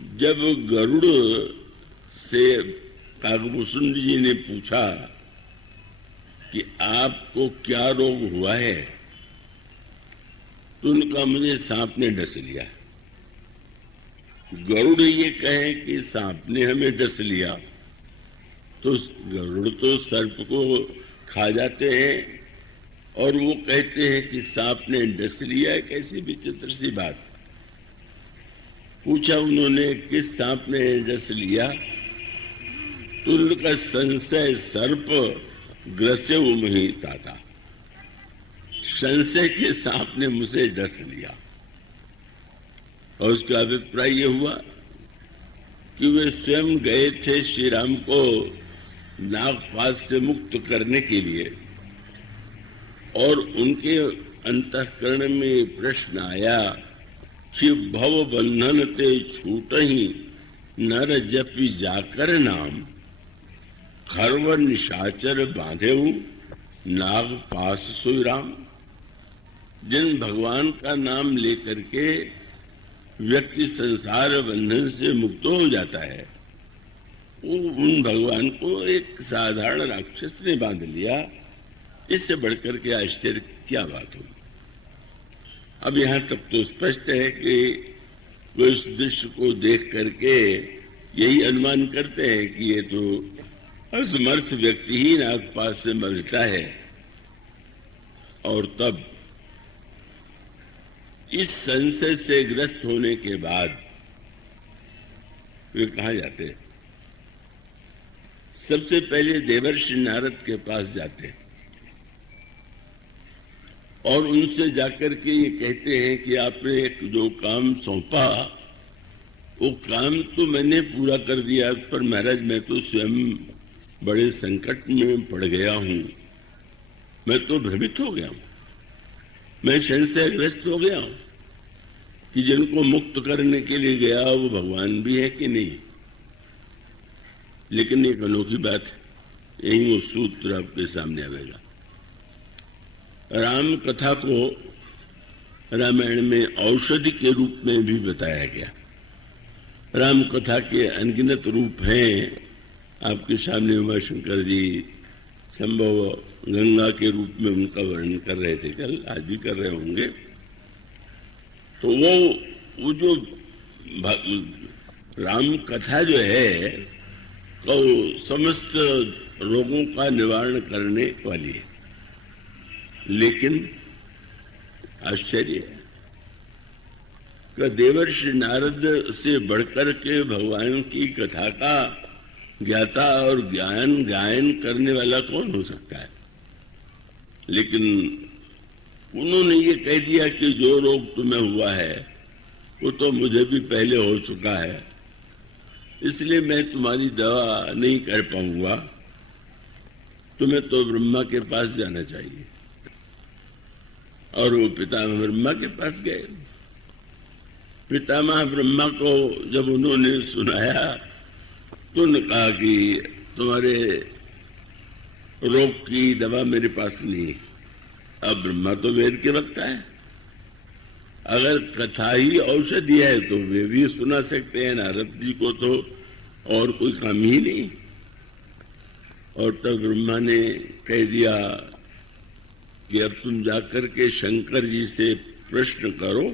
जब गरुड़ से काकभूषण जी ने पूछा कि आपको क्या रोग हुआ है, तो उनका मुझे सांप ने डस लिया। गरुड़ ये कहे कि सांप ने हमें डस लिया, तो गरुड़ तो सर्प को खा जाते हैं और वो कहते हैं कि सांप ने डस लिया है। कैसी विचित्र सी बात। पूछा उन्होंने कि सांप ने डस लिया, तो उनका संशय सर्प ग्रसे उमहिता था। संशय के सांप ने मुझे डस लिया। और उसका अभिप्राय ये हुआ कि वे स्वयं गए थे श्री राम को नागपाश से मुक्त करने के लिए, और उनके अंतःकरण में प्रश्न आया कि भव बंधन ते छूट ही नर जपि जाकर नाम, खरव निशाचर बांधेऊ नागपाश सोई राम। जिन भगवान का नाम लेकर के व्यक्ति संसार बंधन से मुक्त हो जाता है, उन भगवान को एक साधारण राक्षस ने बांध लिया। इससे बढ़कर के आश्चर्य क्या बात होगी। अब यहां तक तो स्पष्ट है कि वो इस दृश्य को देख करके यही अनुमान करते हैं कि ये तो असमर्थ व्यक्ति ही नागपाश से मरता है। और तब इस संशय से ग्रस्त होने के बाद वे कहाँ जाते हैं? सबसे पहले देवर्षि नारद के पास जाते हैं और उनसे जाकर के ये कहते हैं कि आपने एक जो काम सौंपा, वो काम तो मैंने पूरा कर दिया, पर महाराज मैं तो स्वयं बड़े संकट में पड़ गया हूं। मैं तो भ्रमित हो गया हूं, मैं संशयग्रस्त हो गया हूं कि जिनको मुक्त करने के लिए गया वो भगवान भी है कि नहीं। लेकिन एक अनोखी बात है, यही वो सूत्र आपके सामने आएगा। राम कथा को रामायण में औषधि के रूप में भी बताया गया। राम कथा के अनगिनत रूप हैं। आपके सामने उमाशंकर जी संभव गंगा के रूप में उनका वर्णन कर रहे थे, कल आज भी कर रहे होंगे। तो वो जो राम कथा जो है वो समस्त रोगों का निवारण करने वाली है। लेकिन आश्चर्य है कि देवर्षि नारद से बढ़कर के भगवान की कथा का ज्ञाता और ज्ञान गायन करने वाला कौन हो सकता है। लेकिन उन्होंने ये कह दिया कि जो रोग तुम्हें हुआ है वो तो मुझे भी पहले हो चुका है, इसलिए मैं तुम्हारी दवा नहीं कर पाऊंगा, तुम्हें तो ब्रह्मा के पास जाना चाहिए। और वो पितामह ब्रह्मा के पास गए। पितामह ब्रह्मा को जब उन्होंने सुनाया तो उन्होंने कहा कि तुम्हारे रोग की दवा मेरे पास नहीं है। अब ब्रह्मा तो वेद के वक्ता है, अगर कथा ही औषधि है तो वे भी सुना सकते हैं। नारद जी को तो और कोई काम ही नहीं। और तब ब्रह्मा ने कह दिया कि अब तुम जाकर के शंकर जी से प्रश्न करो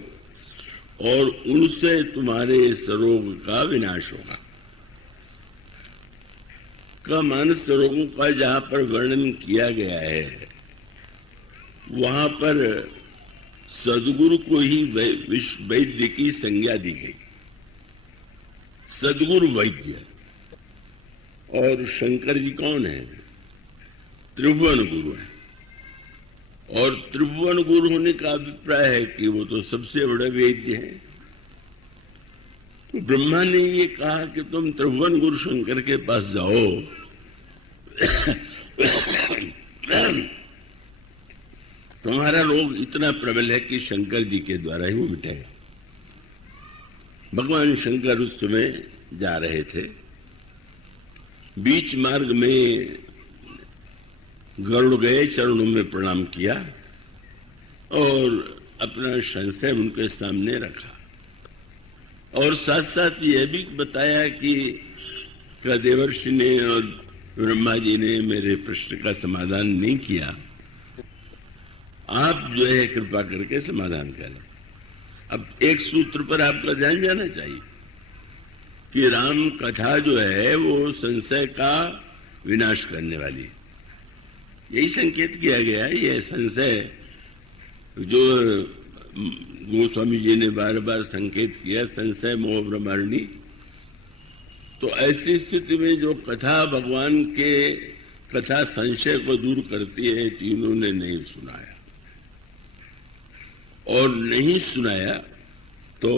और उनसे तुम्हारे इस रोग का विनाश होगा। का मानस रोगों का जहां पर वर्णन किया गया है वहां पर सद्गुरु को ही वैद्य की संज्ञा दी गई। सद्गुरु वैद्य। और शंकर जी कौन है? त्रिभुवन गुरु है। और त्रिभुवन गुरु होने का अभिप्राय है कि वो तो सबसे बड़े वैद्य हैं। तो ब्रह्मा ने ये कहा कि तुम त्रिभुवन गुरु शंकर के पास जाओ तुम्हारा रोग इतना प्रबल है कि शंकर जी के द्वारा ही वो मिटेगा। भगवान शंकर उस समय जा रहे थे। बीच मार्ग में गरुड़ गए, चरणों में प्रणाम किया और अपना संशय उनके सामने रखा। और साथ साथ यह भी बताया कि देवर्षि ने और ब्रह्मा जी ने मेरे प्रश्न का समाधान नहीं किया, आप जो है कृपा करके समाधान करें। अब एक सूत्र पर आपका ध्यान जाना चाहिए कि राम कथा जो है वो संशय का विनाश करने वाली, यही संकेत किया गया है। यह संशय जो गोस्वामी जी ने बार बार संकेत किया, संशय मोह ब्रह्मांडी, तो ऐसी स्थिति में जो कथा भगवान के कथा संशय को दूर करती है, तीनों ने नहीं सुनाया। और नहीं सुनाया तो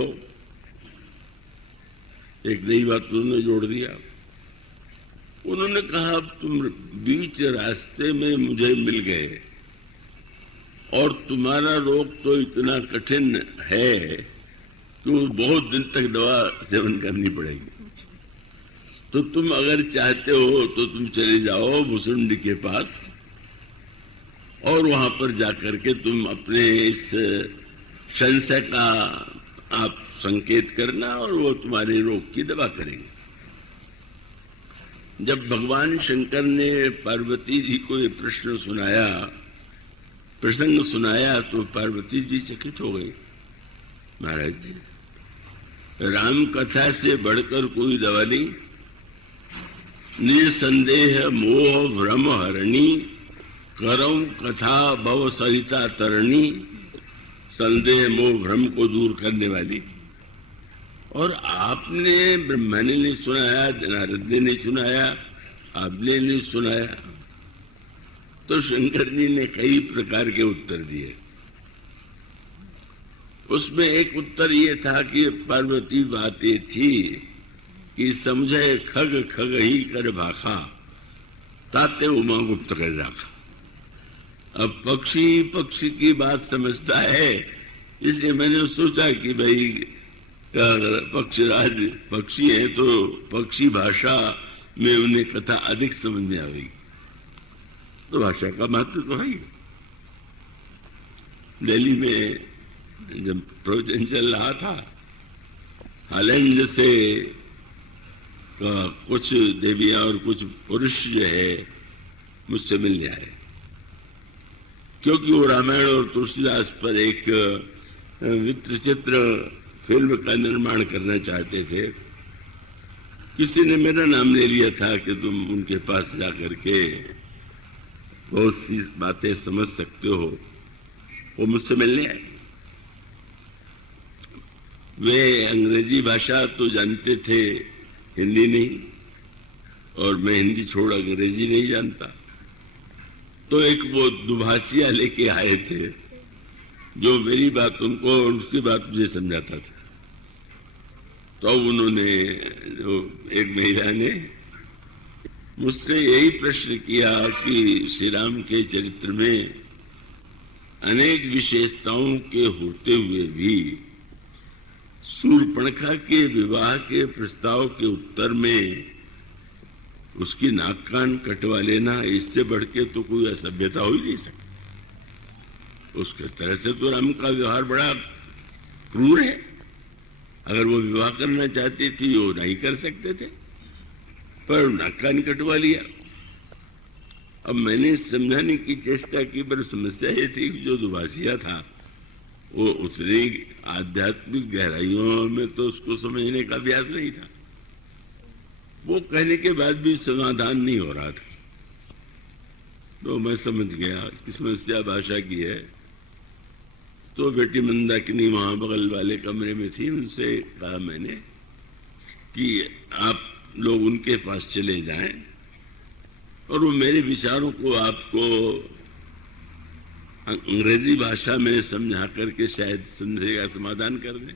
एक नई बात उन्होंने जोड़ दिया। उन्होंने कहा अब तुम बीच रास्ते में मुझे मिल गए और तुम्हारा रोग तो इतना कठिन है कि बहुत दिन तक दवा सेवन करनी पड़ेगी, तो तुम अगर चाहते हो तो तुम चले जाओ भुसुंडी के पास और वहां पर जाकर के तुम अपने इस संशय का आप संकेत करना और वो तुम्हारे रोग की दवा करेंगे। जब भगवान शंकर ने पार्वती जी को ये प्रश्न सुनाया, प्रसंग सुनाया, तो पार्वती जी चकित हो गई। महाराज जी, राम कथा से बढ़कर कोई दवा नहीं, निसंदेह मोह भ्रम हरणी, करऊं कथा भव सरिता तरणी, संदेह मोह भ्रम को दूर करने वाली। और आपने, ब्रह्मा ने नहीं सुनाया, नारद ने नहीं सुनाया, आपने नहीं सुनाया, तो शंकर जी ने कई प्रकार के उत्तर दिए। उसमें एक उत्तर ये था कि पार्वती बात ये थी कि समझे खग खग ही कर भाखा, ताते उमा गुप्त कर राखा। अब पक्षी पक्षी की बात समझता है, इसलिए मैंने सोचा कि भाई पक्षीराज पक्षी है तो पक्षी भाषा में उन्हें कथा अधिक समझ में आएगी, तो भाषा का महत्व तो है ही। दिल्ली में जब प्रवचन चल रहा था, हालैंड से कुछ देवियां और कुछ पुरुष जो है मुझसे मिलने आए, क्योंकि वो रामायण और तुलसीदास पर एक वृत्तचित्र फिल्म का निर्माण करना चाहते थे। किसी ने मेरा नाम ले लिया था कि तुम उनके पास जाकर के बहुत सी बातें समझ सकते हो। वो मुझसे मिलने आए। वे अंग्रेजी भाषा तो जानते थे, हिंदी नहीं, और मैं हिंदी छोड़ अंग्रेजी नहीं जानता। तो एक वो दुभाषिया लेके आए थे जो मेरी बात उनको और उसकी बात मुझे समझाता था। तो उन्होंने, एक महिला ने मुझसे यही प्रश्न किया कि श्री राम के चरित्र में अनेक विशेषताओं के होते हुए भी शूर्पणखा के विवाह के प्रस्ताव के उत्तर में उसकी नाक कान कटवा लेना, इससे बढ़ के तो कोई असभ्यता हो ही नहीं सकती। उसके तरह से तो राम का व्यवहार बड़ा क्रूर है। अगर वो विवाह करना चाहती थी वो नहीं कर सकते थे, पर नाक कान कटवा लिया। अब मैंने समझाने की चेष्टा की, पर समस्या ये थी कि जो दुभाषिया था वो उतनी आध्यात्मिक गहराइयों में तो उसको समझने का अभ्यास नहीं था। वो कहने के बाद भी समाधान नहीं हो रहा था। तो मैं समझ गया कि समस्या भाषा की है। तो बेटी मंदाकिनी वहां बगल वाले कमरे में थी, उनसे कहा मैंने कि आप लोग उनके पास चले जाएं और वो मेरे विचारों को आपको अंग्रेजी भाषा में समझा करके शायद समझेगा, समाधान कर दे।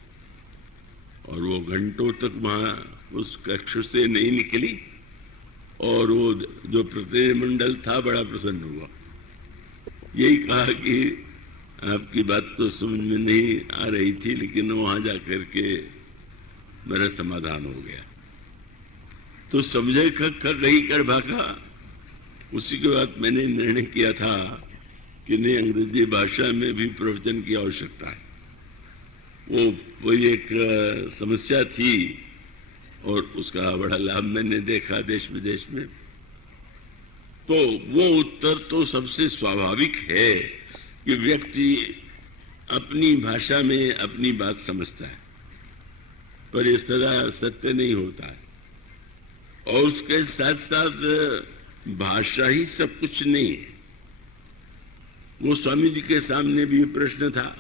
और वो घंटों तक वहां उस कक्ष से नहीं निकली और वो जो प्रतिनिधिमंडल था बड़ा प्रसन्न हुआ। यही कहा कि आपकी बात तो समझ में नहीं आ रही थी, लेकिन वहां जाकर के मेरा समाधान हो गया। तो समझे खक रही कर भागा। उसी के बाद मैंने निर्णय किया था कि नहीं, अंग्रेजी भाषा में भी प्रवचन की आवश्यकता है। वो एक समस्या थी और उसका बड़ा लाभ मैंने देखा देश विदेश में। तो वो उत्तर तो सबसे स्वाभाविक है कि व्यक्ति अपनी भाषा में अपनी बात समझता है, पर ये सदा सत्य नहीं होता है। और उसके साथ साथ भाषा ही सब कुछ नहीं है। वो स्वामी जी के सामने भी प्रश्न था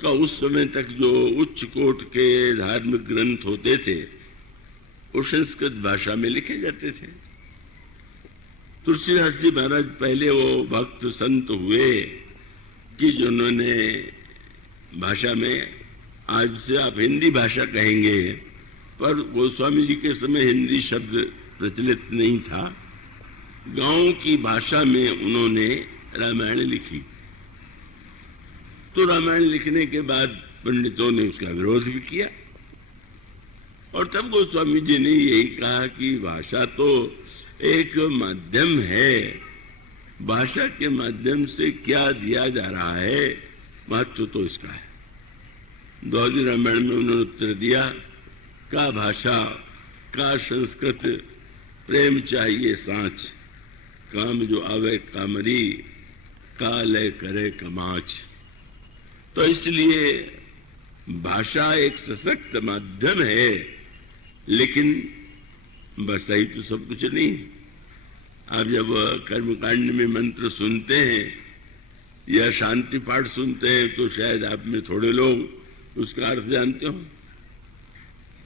कि उस समय तक जो उच्च कोट के धार्मिक ग्रंथ होते थे वो संस्कृत भाषा में लिखे जाते थे। तुलसीदास जी महाराज पहले वो भक्त संत हुए कि जिन्होंने भाषा में, आज से आप हिंदी भाषा कहेंगे, पर गोस्वामी जी के समय हिंदी शब्द प्रचलित नहीं था। गांव की भाषा में उन्होंने रामायण लिखी। तो रामायण लिखने के बाद पंडितों ने उसका विरोध भी किया और तब गोस्वामी जी ने यही कहा कि भाषा तो एक माध्यम है, भाषा के माध्यम से क्या दिया जा रहा है, महत्व तो इसका है। दोहरी रामायण में उन्होंने उत्तर दिया, का भाषा का संस्कृत, प्रेम चाहिए सांच, काम जो आवे कामरी, का लय करे कमाच। तो इसलिए भाषा एक सशक्त माध्यम है, लेकिन बस यही तो सब कुछ नहीं है। आप जब कर्मकांड में मंत्र सुनते हैं या शांति पाठ सुनते हैं तो शायद आप में थोड़े लोग उसका अर्थ जानते हो,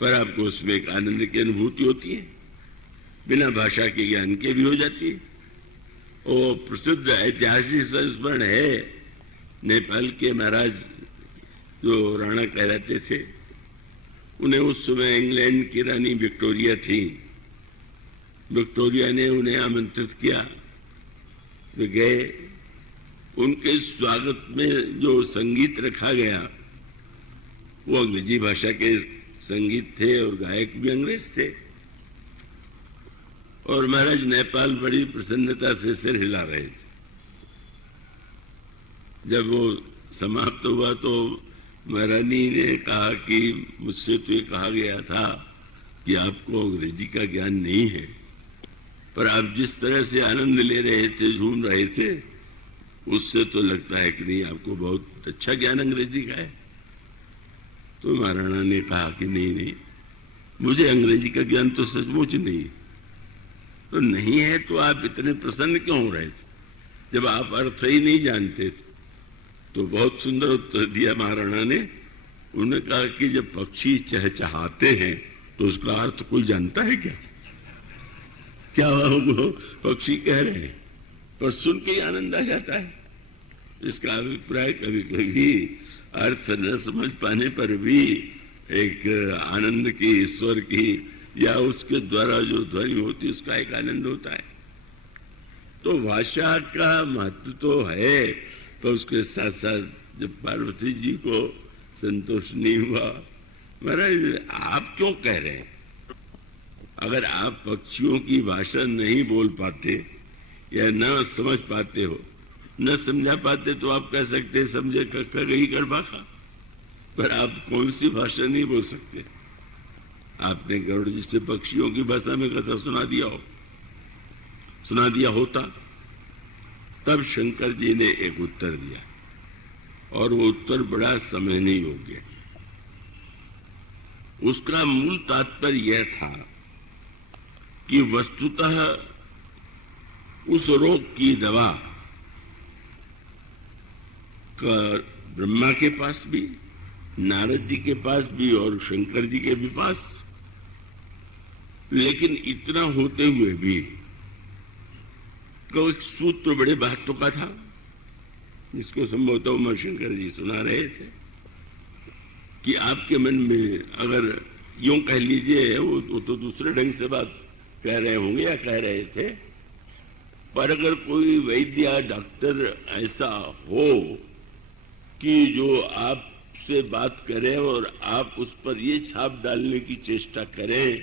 पर आपको उसमें एक आनंद की अनुभूति होती है, बिना भाषा के ज्ञान के भी हो जाती है। वो प्रसिद्ध ऐतिहासिक संस्मरण है नेपाल के महाराज जो राणा कहलाते थे, उन्हें उस समय इंग्लैंड की रानी विक्टोरिया थी। विक्टोरिया ने उन्हें आमंत्रित किया, वे गए। उनके स्वागत में जो संगीत रखा गया वो अंग्रेजी भाषा के संगीत थे और गायक भी अंग्रेज थे। और महाराज नेपाल बड़ी प्रसन्नता से सिर हिला रहे थे। जब वो समाप्त हुआ तो महारानी ने कहा कि मुझसे तो ये कहा गया था कि आपको अंग्रेजी का ज्ञान नहीं है, पर आप जिस तरह से आनंद ले रहे थे, झूम रहे थे, उससे तो लगता है कि नहीं, आपको बहुत अच्छा ज्ञान अंग्रेजी का है। तो महाराणा ने कहा कि नहीं, मुझे अंग्रेजी का ज्ञान तो सचमुच नहीं। तो नहीं है तो आप इतने प्रसन्न क्यों हो रहे थे, जब आप अर्थ ही नहीं जानते थे? तो बहुत सुंदर उत्तर दिया महाराणा ने। उन्होंने कहा कि जब पक्षी चहचहाते हैं तो उसका अर्थ कोई जानता है क्या? क्या वो पक्षी कह रहे हैं, पर सुन के आनंद आ जाता है। इसका अभिप्राय कभी कभी अर्थ न समझ पाने पर भी एक आनंद की, ईश्वर की या उसके द्वारा जो ध्वनि होती है उसका एक आनंद होता है। तो भाषा का महत्व तो है, तो उसके साथ साथ जब पार्वती जी को संतोष नहीं हुआ, महाराज आप क्यों कह रहे हैं? अगर आप पक्षियों की भाषा नहीं बोल पाते या न समझ पाते हो, न समझा पाते, तो आप कह सकते समझे कक्का गई कर बाखा, पर आप कौन सी भाषा नहीं बोल सकते। आपने गरुड़ जी से पक्षियों की भाषा में कथा सुना दिया होता, तब शंकर जी ने एक उत्तर दिया और वो उत्तर बड़ा समझने योग्य। उसका मूल तात्पर्य यह था कि वस्तुतः उस रोग की दवा का ब्रह्मा के पास भी, नारद जी के पास भी और शंकर जी के भी पास, लेकिन इतना होते हुए भी को एक सूत्र बड़े महत्व का था, जिसको संभवतः उमा शंकर जी सुना रहे थे कि आपके मन में, अगर यूं कह लीजिए, वो तो दूसरे ढंग से बात कह रहे होंगे या कह रहे थे, पर अगर कोई वैद्य या डॉक्टर ऐसा हो कि जो आपसे बात करे और आप उस पर ये छाप डालने की चेष्टा करें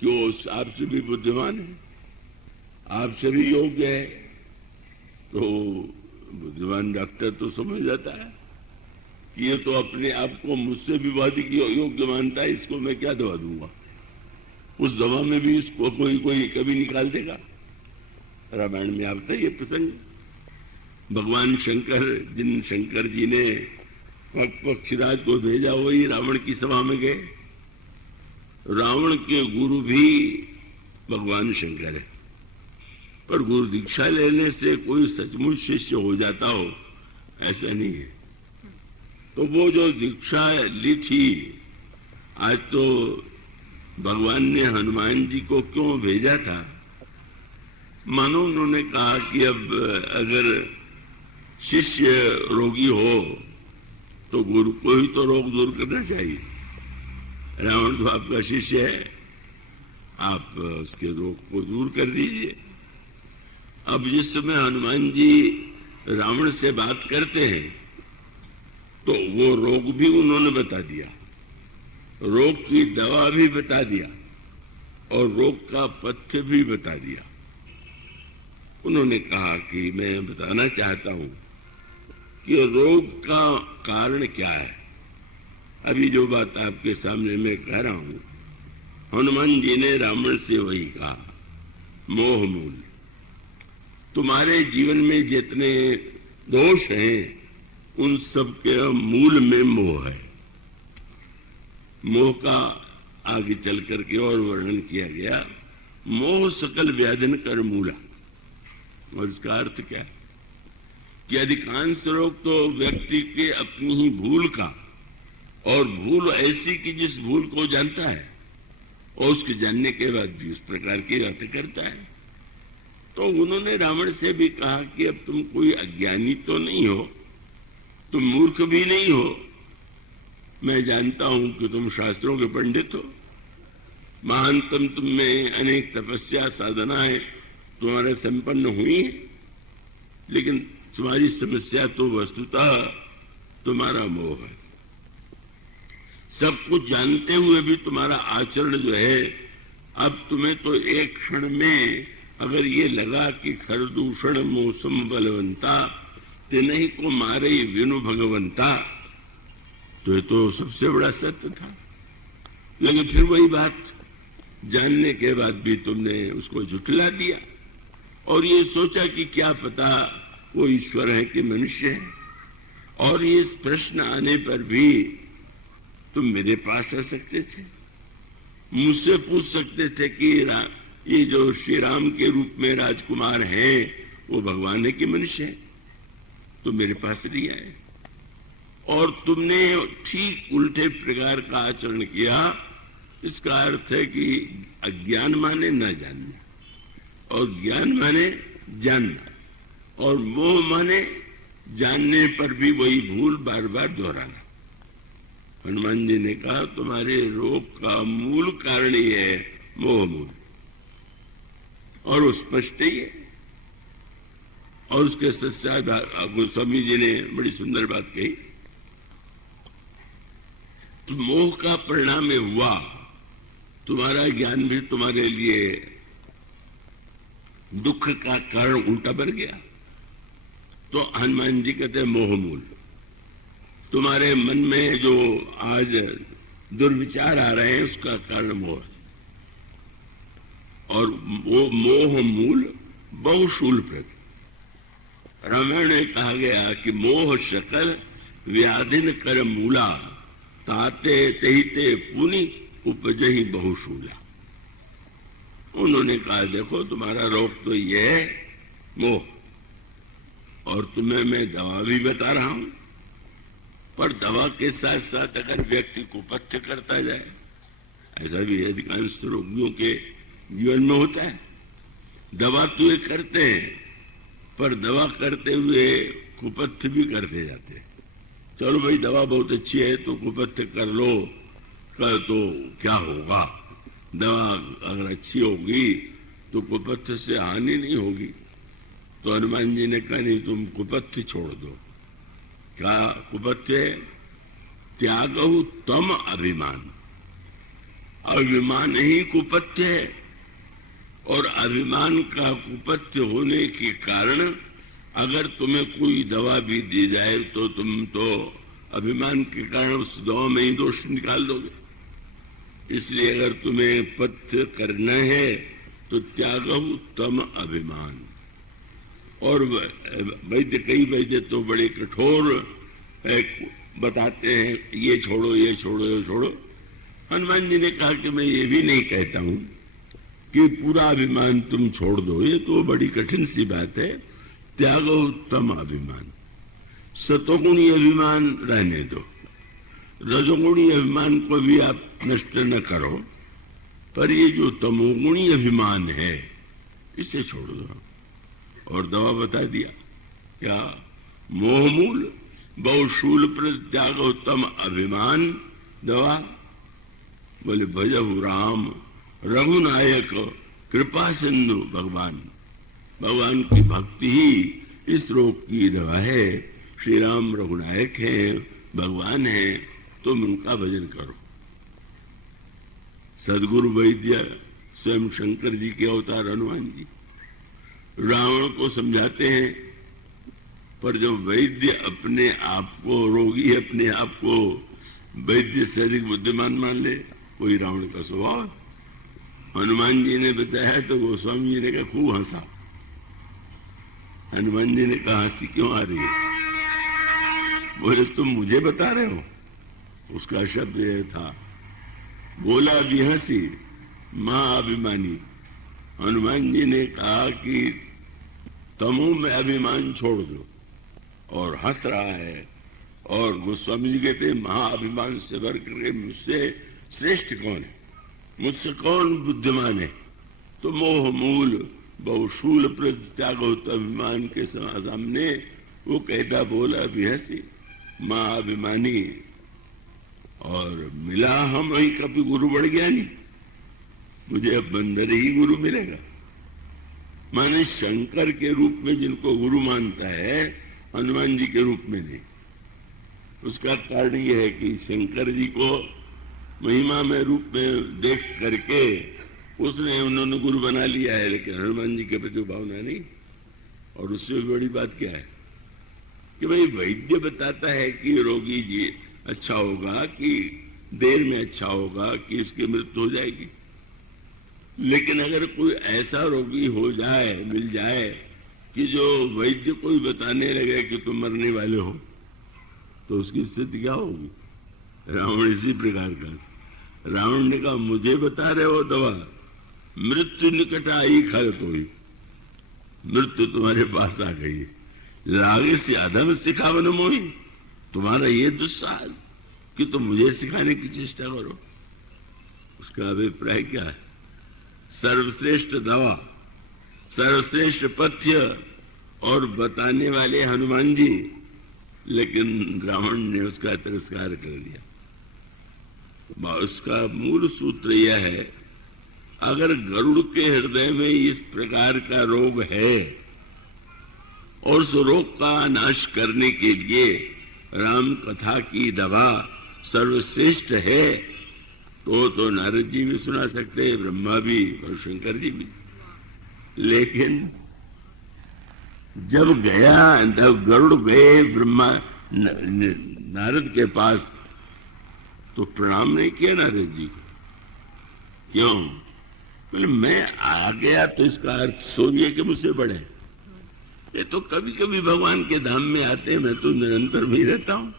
कि वो आपसे भी बुद्धिमान है, आपसे भी योग्य है, तो बुद्धिमान डॉक्टर तो समझ जाता है कि ये तो अपने आप को मुझसे भी अधिक योग्य मानता है, इसको मैं क्या दवा दूंगा। उस दवा में भी इसको कोई कभी निकाल देगा। रामायण में आता है ये प्रसंग। भगवान शंकर, जिन शंकर जी ने पक्षीराज को भेजा, वही रावण की सभा में गए। रावण के गुरु भी भगवान शंकर है, पर गुरु दीक्षा लेने से कोई सचमुच शिष्य हो जाता हो ऐसा नहीं है। तो वो जो दीक्षा ली थी, आज तो भगवान ने हनुमान जी को क्यों भेजा था, मानो उन्होंने कहा कि अब अगर शिष्य रोगी हो तो गुरु को ही तो रोग दूर करना चाहिए। रावण तो आपका शिष्य है, आप उसके रोग को दूर कर दीजिए। अब जिस समय हनुमान जी रावण से बात करते हैं तो वो रोग भी उन्होंने बता दिया, रोग की दवा भी बता दिया और रोग का पथ्य भी बता दिया। उन्होंने कहा कि मैं बताना चाहता हूं कि रोग का कारण क्या है। अभी जो बात आपके सामने मैं कह रहा हूं, हनुमान जी ने रावण से वही कहा, मोह मूल। तुम्हारे जीवन में जितने दोष हैं उन सब के मूल में मोह है। मोह का आगे चल करके और वर्णन किया गया, मोह सकल व्याधन कर मूला। और इसका अर्थ क्या है कि अधिकांश रोग तो व्यक्ति के अपनी ही भूल का, और भूल ऐसी कि जिस भूल को जानता है और उसके जानने के बाद भी उस प्रकार की बातें करता है। तो उन्होंने रावण से भी कहा कि अब तुम कोई अज्ञानी तो नहीं हो, तुम मूर्ख भी नहीं हो, मैं जानता हूं कि तुम शास्त्रों के पंडित हो, महानतम तुम में अनेक तपस्या साधनाएं तुम्हारे संपन्न हुई है, लेकिन तुम्हारी समस्या तो वस्तुतः तुम्हारा मोह है। सब कुछ जानते हुए भी तुम्हारा आचरण जो है, अब तुम्हें तो एक क्षण में अगर ये लगा कि खरदूषण मौसम बलवंता ते नहीं को मारे विनु भगवंता, तो ये तो सबसे बड़ा सत्य था। लेकिन फिर वही बात जानने के बाद भी तुमने उसको झुठला दिया और ये सोचा कि क्या पता वो ईश्वर है कि मनुष्य है। और ये प्रश्न आने पर भी तुम मेरे पास आ सकते थे, मुझसे पूछ सकते थे कि ये जो श्री राम के रूप में राजकुमार हैं वो भगवान है कि मनुष्य है। तो मेरे पास नहीं आए और तुमने ठीक उल्टे प्रकार का आचरण किया। इसका अर्थ है कि अज्ञान माने न जानना और ज्ञान माने जानना और मोह माने जानने पर भी वही भूल बार बार दोहराना। हनुमान जी ने कहा तुम्हारे रोग का मूल कारण ही है मोह मूल, और वो स्पष्ट ही है। और उसके सत्साद गोस्वामी जी ने बड़ी सुंदर बात कही, तो मोह का परिणाम में हुआ तुम्हारा ज्ञान भी तुम्हारे लिए दुख का कारण उल्टा बन गया। तो हनुमान जी कहते हैं मोह मूल, तुम्हारे मन में जो आज दुर्विचार आ रहे हैं उसका कारण मोह, और वो मोह मूल बहुशूल प्रति। रामायण में कहा गया कि मोह शकल व्याधिन कर मूला ताते तहिते पुनि उपजही बहुशूला। उन्होंने कहा देखो तुम्हारा रोग तो ये है मोह, और तुम्हें मैं दवा भी बता रहा हूं, पर दवा के साथ साथ अगर व्यक्ति कुपथ्य करता जाए, ऐसा भी अधिकांश रोगियों के जीवन में होता है। दवा तो ये करते हैं पर दवा करते हुए कुपथ्य भी करते जाते हैं। चलो भाई दवा बहुत अच्छी है तो कुपथ्य कर लो, कर तो क्या होगा, दवा अगर अच्छी होगी तो कुपथ्य से हानि नहीं होगी। तो हनुमान जी ने कहा नहीं, तुम कुपथ्य छोड़ दो। क्या कुपथ्य? त्यागहु तम अभिमान। अभिमान ही कुपथ्य है, और अभिमान का कुपथ्य होने के कारण अगर तुम्हें कोई दवा भी दी जाए तो तुम तो अभिमान के कारण उस दवा में ही दोष निकाल दोगे। इसलिए अगर तुम्हें पथ्य करना है तो त्यागो तम अभिमान। और वैद्य, कई वैद्य तो बड़े कठोर बताते हैं, ये छोड़ो ये छोड़ो ये छोड़ो। हनुमान जी ने कहा कि मैं ये भी नहीं कहता हूं कि पूरा अभिमान तुम छोड़ दो, ये तो बड़ी कठिन सी बात है। त्यागो तम अभिमान, सतोगुणी अभिमान रहने दो, रजोगुणी अभिमान को भी आप नष्ट न करो, पर ये जो तमोगुणी अभिमान है इसे छोड़ दो। और दवा बता दिया क्या? मोहमूल बहुशूल प्रत्यागो तम अभिमान। दवा बोले भजहु राम रघुनायक कृपा सिंधु भगवान। भगवान की भक्ति ही इस रोग की दवा है। श्री राम रघुनायक हैं, भगवान हैं, तुम उनका भजन करो। सदगुरु वैद्य स्वयं शंकर जी के अवतार हनुमान जी रावण को समझाते हैं, पर जब वैद्य अपने आप को, रोगी अपने आप को वैद्य से अधिक बुद्धिमान मान ले, कोई रावण का स्वभाव। हनुमान जी ने बताया तो गोस्वामी जी ने कहा, खूब हंसा। हनुमान जी ने कहा, हंसी क्यों आ रही है? बोले तुम मुझे बता रहे हो? उसका शब्द यह था, बोला भी हंसी मां अभिमानी। हनुमान जी ने कहा कि तमो में अभिमान छोड़ दो, और हंस रहा है। और गोस्वामी जी कहते हैं, महाअभिमान से भर करके मुझसे श्रेष्ठ कौन है, मुझसे कौन बुद्धिमान है? तो मोह मूल बहुशूल प्रत्यागोत अभिमान के सामने वो कहता, बोला भी हंसी मां अभिमानी। और मिला हम वही कभी गुरु बढ़ गया नहीं, मुझे अब बंदर ही गुरु मिलेगा। माने शंकर के रूप में जिनको गुरु मानता है, हनुमान जी के रूप में नहीं। उसका कारण यह है कि शंकर जी को महिमा में रूप में देख करके उसने उन्होंने गुरु बना लिया है, लेकिन हनुमान जी के प्रति भावना नहीं। और उससे भी बड़ी बात क्या है कि भाई वैद्य बताता है कि रोगी जी अच्छा होगा, कि देर में अच्छा होगा, कि इसकी मृत्यु हो जाएगी। लेकिन अगर कोई ऐसा रोगी हो जाए, मिल जाए कि जो वैद्य कोई बताने लगे कि तुम मरने वाले हो, तो उसकी स्थिति क्या होगी? रावण इसी प्रकार का। रावण ने कहा, मुझे बता रहे हो दवा, मृत्यु निकट आई खर तो ही, मृत्यु तुम्हारे पास आ गई, लागे से अधम सिखावन मोही। तुम्हारा ये दुस्साहस कि तुम मुझे सिखाने की चेष्टा करो। उसका अभिप्राय क्या है? सर्वश्रेष्ठ दवा, सर्वश्रेष्ठ पथ्य और बताने वाले हनुमान जी, लेकिन रावण ने उसका तिरस्कार कर दिया। उसका मूल सूत्र यह है, अगर गरुड़ के हृदय में इस प्रकार का रोग है और उस रोग का नाश करने के लिए राम कथा की दवा सर्वश्रेष्ठ है, तो नारद जी भी सुना सकते हैं, ब्रह्मा भी और शंकर जी भी। लेकिन जब गरुड़ गए ब्रह्मा नारद के पास, तो प्रणाम नहीं किया नारद जी। क्यों? बोले मैं आ गया तो इसका अर्थ सोचिए कि मुझसे बड़े। ये तो कभी कभी भगवान के धाम में आते, मैं तो निरंतर भी रहता हूं,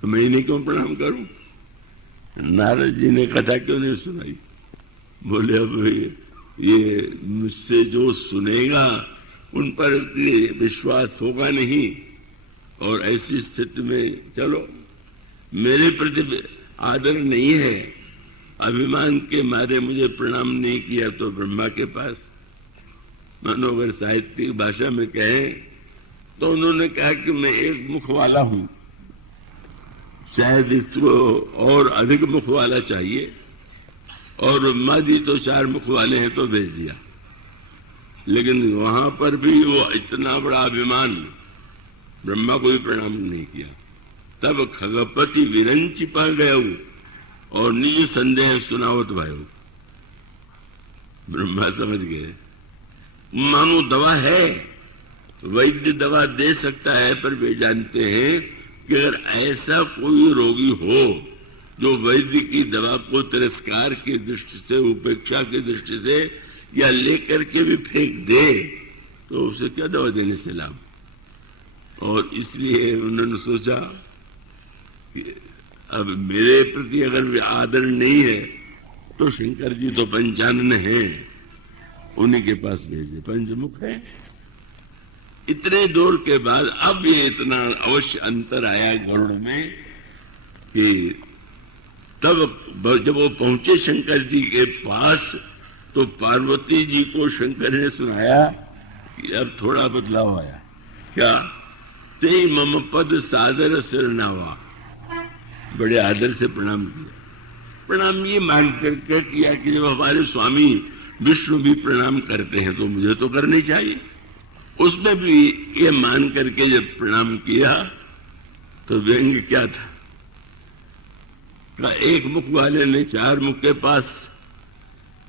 तो मैं इन्हें क्यों प्रणाम करूं? नारद जी ने कथा क्यों नहीं सुनाई? बोले अब ये मुझसे जो सुनेगा उन पर विश्वास होगा नहीं, और ऐसी स्थिति में चलो मेरे प्रति आदर नहीं है, अभिमान के मारे मुझे प्रणाम नहीं किया, तो ब्रह्मा के पास। मानो अगर साहित्यिक भाषा में कहें तो उन्होंने कहा कि मैं एक मुख वाला हूं, शायद इसको और अधिक मुख वाला चाहिए, और ब्रह्मा जी तो 4 मुख वाले हैं तो भेज दिया। लेकिन वहां पर भी वो इतना बड़ा अभिमान, ब्रह्मा को भी प्रणाम नहीं किया। तब खगपति विरंची पा गया और निज संदेह सुनावत भाई। ब्रह्मा समझ गए, मानो दवा है, वैद्य दवा दे सकता है, पर वे जानते हैं कि अगर ऐसा कोई रोगी हो जो वैद्य की दवा को तिरस्कार की दृष्टि से, उपेक्षा की दृष्टि से या लेकर के भी फेंक दे, तो उसे क्या दवा देने से लाभ। और इसलिए उन्होंने सोचा कि अब मेरे प्रति अगर आदर नहीं है तो शंकर जी तो पंचानन है, उन्हीं के पास भेजे, पंचमुख है। इतने दौर के बाद अब ये इतना अवश्य अंतर आया गरुड़ में कि तब जब वो पहुंचे शंकर जी के पास तो पार्वती जी को शंकर ने सुनाया कि अब थोड़ा बदलाव आया। क्या? ते मम पद सादर सिरनावा, बड़े आदर से प्रणाम किया। प्रणाम ये मान करके किया कि जब हमारे स्वामी विष्णु भी प्रणाम करते हैं तो मुझे तो करनी चाहिए। उसमें भी ये मान करके जब प्रणाम किया तो व्यंग क्या था? एक मुख वाले ने चार मुख के पास,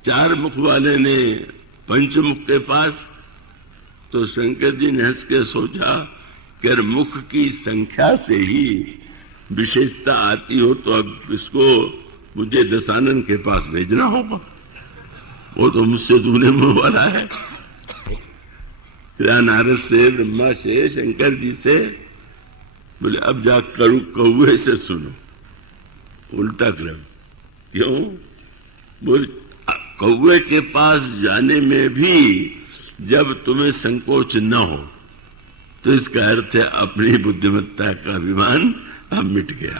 चार मुख वाले ने पंचमुख के पास। तो शंकर जी ने हंस के सोचा कि अगर मुख की संख्या से ही विशेषता आती हो तो अब इसको मुझे दशानन के पास भेजना होगा, वो तो मुझसे दूने मुंह वाला है। नारद से, ब्रह्मा से, शंकर जी से बोले अब जा करू कौए से सुनो, उल्टा क्रम। क्यों? बोले कौए के पास जाने में भी जब तुम्हें संकोच न हो तो इसका अर्थ है अपनी बुद्धिमत्ता का अभिमान अब मिट गया।